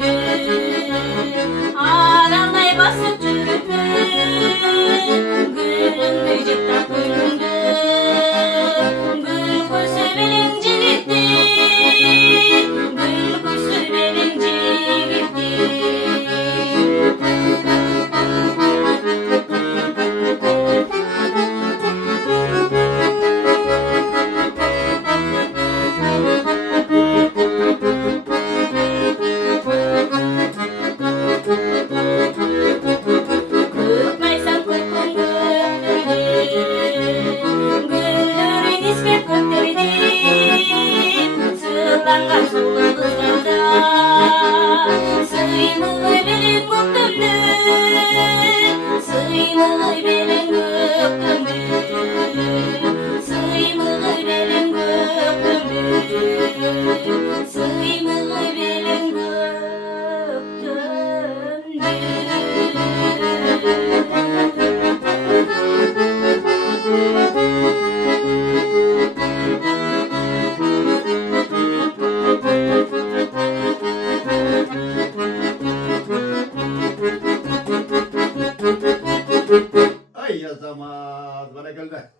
büründü. Ağlamaya basıp çürüdü. Gülüm gıcıkta büründü. Gül kuşu bilinci gitti. Gül kuşu bilinci gitti. Kırpmaysan kurkun götürdü. Güllerin ismi pöktürdü. Sığlangan sulu kızlarda sıyımı belin göktümdü. Sıyımı belin göktümdü. Sıyımı belin göktümdü. Sıyımı belin Ay yazamaz. Bana gel be.